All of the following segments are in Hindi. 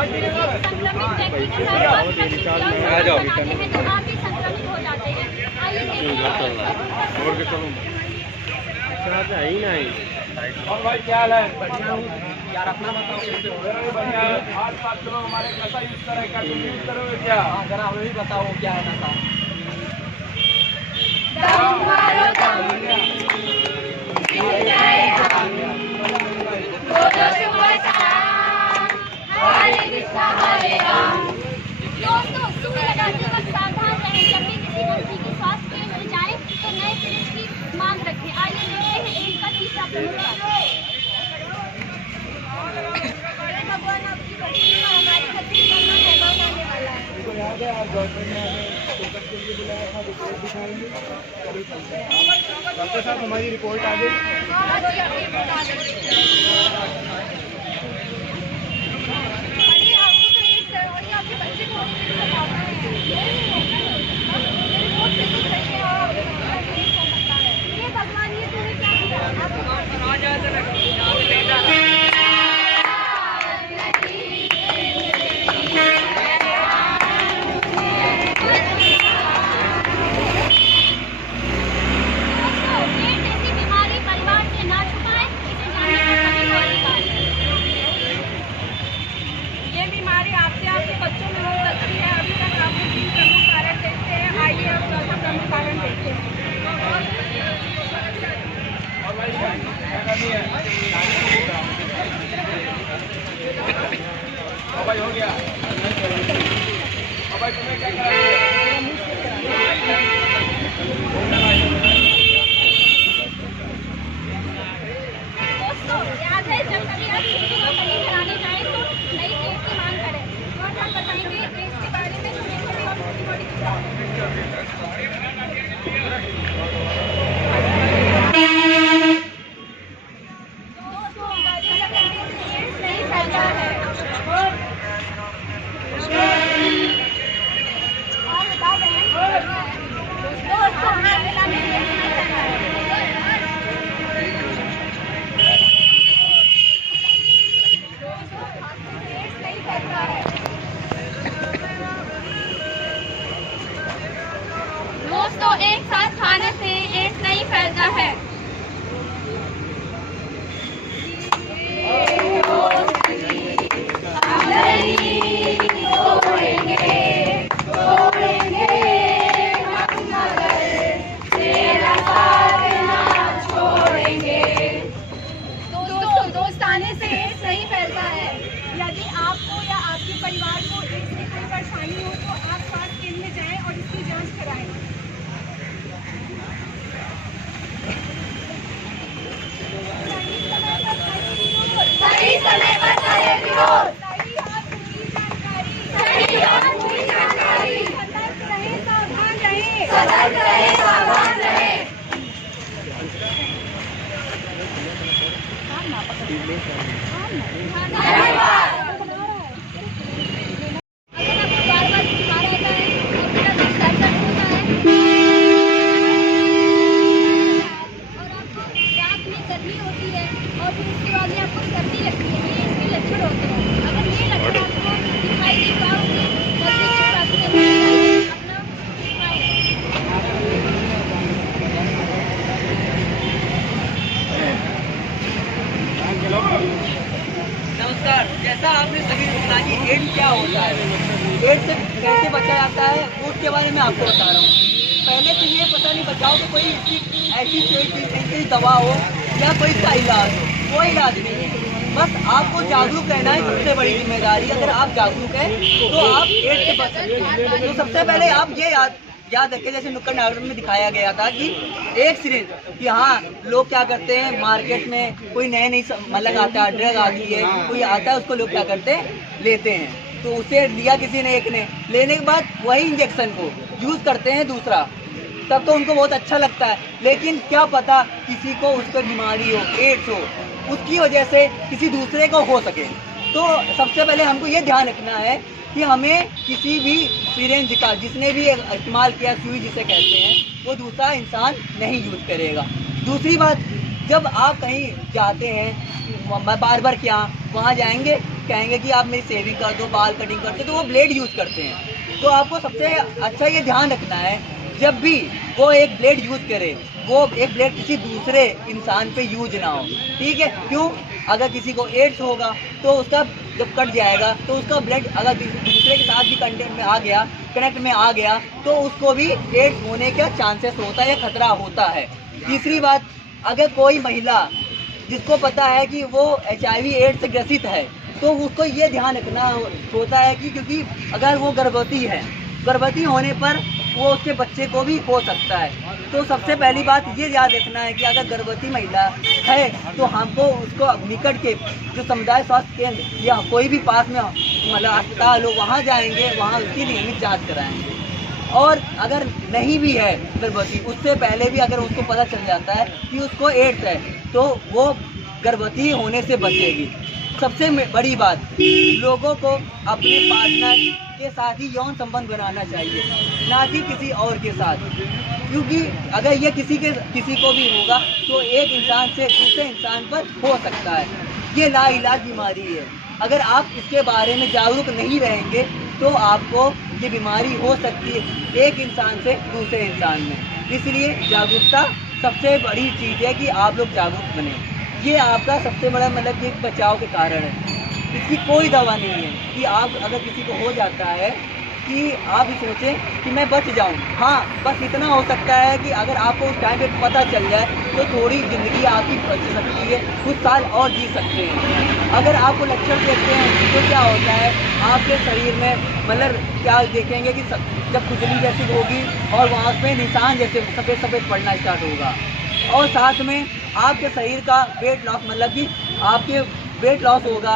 संक्रमित व्यक्ति के साथ बात करते हैं तो आप भी संक्रमित हो जाते हैं। और भाई क्या हाल है? बढ़िया हूँ यार, अपना बताओ कैसे हो? बढ़िया है। आज बात करो, हमारे नशा यूज करेगा, यूज करोगे क्या? हाँ जरा हमें भी बताओ क्या है नशा? दोस्तों, सुई लगाते वक्त सावधान रहें। जब भी किसी नजदीकी स्वास्थ्य केंद्र जाएं तो नए सिरिंज की मांग रखें। आइए देखते हैं इनका तीसरा प्रमुख भगवान आपकी बच्ची हमारी बच्ची का नाम हैबा होने वाला है। याद है आप गवर्नमेंट ने हमें फोकस के लिए बुलाया था, रिपोर्ट दिखाएंगे। डॉक्टर साहब हमारी रिपोर्ट आ गई। भगवान ये तूने क्या किया? ये बीमारी आपसे आपके बच्चों में हो सकती है। अभी तक आपने 3 प्रमुख कारण देखते हैं। आइए अब चौथा प्रमुख कारण देखते हैं। और भाई क्या करनी है? और भाई हो गया। और भाई तुम्हें क्या करानी है? दोस्तों, याद है जब कभी आप छुट्टी में कहीं कराने जाएं तो नई डेट की मांग करें। और हम बताएंगे डेट के बारे में छोटी-छोटी और मोटी-मोटी दोस्तों, गला करने से एड्स नहीं फैलता है। और बताओ बहन, दोस्तों गला में एड्स नहीं फैलता है। दोस्तों, एक साथ खाने से एड्स नहीं फैलता है। दोस्तों, दोस्ताने से एड्स नहीं फैलता है। यदि आपको या आपके परिवार को एड्स की कोई परेशानी हो तो आप स्वास्थ्य केंद्र में जाएं और इसकी जांच कराएं। सही समय पर करें विरोध। सही और पूरी जानकारी। सतर्क रहें, सावधान रहें। सतर्क रहें, सावधान रहें। धन्यवाद। अगर आपको बार-बार बुखार आता है, आपका सर दर्द होता है और आपको रात में गर्मी होती है और फिर उसके बाद में आपको सर्दी लगती है, ये इसके लक्षण होते हैं। अगर ये लक्षण आपको दिखाई दे पाओगे तो नजदीकी स्वास्थ्य केंद्र में अपना नमस्कार। जैसा आपने सभी ने सुना कि एड्स क्या होता है, एड्स से कैसे बचा जाता है, उसके बारे में आपको बता रहा हूँ। पहले तो ये पता नहीं बचाओ कि कोई ऐसी कोई दवा हो या कोई इसका इलाज हो, कोई इलाज नहीं है। बस आपको जागरूक रहना है, सबसे बड़ी जिम्मेदारी। अगर आप जागरूक हैं तो आप एड्स से बच सकते हैं। तो सबसे पहले आप ये याद रखें, जैसे नुक्कड़ नाटक में दिखाया गया था कि एक सिरिंज कि हाँ, लोग क्या करते हैं मार्केट में कोई नई मतलब आता है, ड्रग आती है, कोई आता है, उसको लोग क्या करते हैं लेते हैं। तो उसे लिया किसी ने, एक ने लेने के बाद वही इंजेक्शन को यूज़ करते हैं दूसरा, तब तो उनको बहुत अच्छा लगता है। लेकिन क्या पता किसी को उसको बीमारी हो, एड्स हो, उसकी वजह से किसी दूसरे को हो सके। तो सबसे पहले हमको ये ध्यान रखना है कि हमें किसी भी सिरिंज का, जिसने भी इस्तेमाल किया, सुई जिसे कहते हैं, वो दूसरा इंसान नहीं यूज़ करेगा। दूसरी बात, जब आप कहीं जाते हैं, बार बार क्या वहाँ जाएंगे कहेंगे कि आप मेरी सेविंग कर दो, बाल कटिंग कर दो, तो वो ब्लेड यूज़ करते हैं। तो आपको सबसे अच्छा ये ध्यान रखना है, जब भी वो एक ब्लेड यूज़ करे, वो एक ब्लेड किसी दूसरे इंसान पे यूज ना हो, ठीक है? क्यों? अगर किसी को एड्स होगा तो उसका जब कट जाएगा तो उसका ब्लड अगर दूसरे के साथ भी कनेक्ट में आ गया तो उसको भी एड्स होने का चांसेस होता है या खतरा होता है। तीसरी बात, अगर कोई महिला जिसको पता है कि वो HIV एड्स से ग्रसित है तो उसको ये ध्यान रखना होता है कि क्योंकि अगर वो गर्भवती होने पर वो उसके बच्चे को भी हो सकता है। तो सबसे पहली बात ये याद रखना है कि अगर गर्भवती महिला है तो हमको उसको निकट के जो समुदाय स्वास्थ्य केंद्र या कोई भी पास में मतलब अस्पताल हो वहाँ जाएंगे, वहाँ उसकी नियमित जांच कराएंगे। और अगर नहीं भी है गर्भवती, उससे पहले भी अगर उसको पता चल जाता है कि उसको एड्स है तो वो गर्भवती होने से बचेगी। सबसे बड़ी बात, लोगों को अपने पार्टनर के साथ ही यौन संबंध बनाना चाहिए, ना कि किसी और के साथ, क्योंकि अगर ये किसी को भी होगा तो एक इंसान से दूसरे इंसान पर हो सकता है। ये लाइलाज बीमारी है। अगर आप इसके बारे में जागरूक नहीं रहेंगे तो आपको ये बीमारी हो सकती है एक इंसान से दूसरे इंसान में। इसलिए जागरूकता सबसे बड़ी चीज़ है कि आप लोग जागरूक बने। ये आपका सबसे बड़ा मतलब कि बचाव के कारण है। इसकी कोई दवा नहीं है कि आप अगर किसी को हो जाता है कि आप सोचें कि मैं बच जाऊं। हाँ, बस इतना हो सकता है कि अगर आपको उस टाइम पे पता चल जाए तो थोड़ी ज़िंदगी आपकी बच सकती है, कुछ साल और जी सकते हैं। अगर आपको लक्षण देखते हैं तो क्या होता है, आपके शरीर में मतलब क्या देखेंगे कि जब खुजली जैसी होगी और वहाँ पे निशान जैसे सफ़ेद पड़ना स्टार्ट होगा, और साथ में आपके शरीर का वेट लॉस मतलब कि आपके वेट लॉस होगा,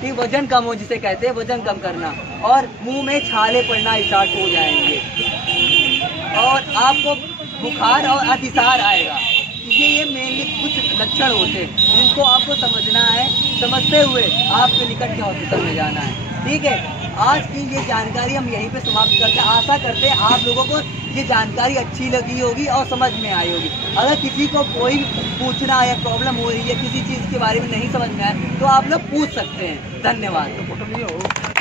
कि वजन कम हो जिसे कहते हैं वजन कम करना, और मुंह में छाले पड़ना स्टार्ट हो जाएंगे और आपको बुखार और अतिसार आएगा। ये मेनली कुछ लक्षण होते हैं जिनको आपको समझना है, समझते हुए आपके निकट के हॉस्पिटल में जाना है। ठीक है, आज की ये जानकारी हम यहीं पे समाप्त करते हैं। आशा करते हैं आप लोगों को ये जानकारी अच्छी लगी होगी और समझ में आई होगी। अगर किसी को कोई पूछना या प्रॉब्लम हो रही है, किसी चीज़ के बारे में नहीं समझ में आए तो आप लोग पूछ सकते हैं। धन्यवाद।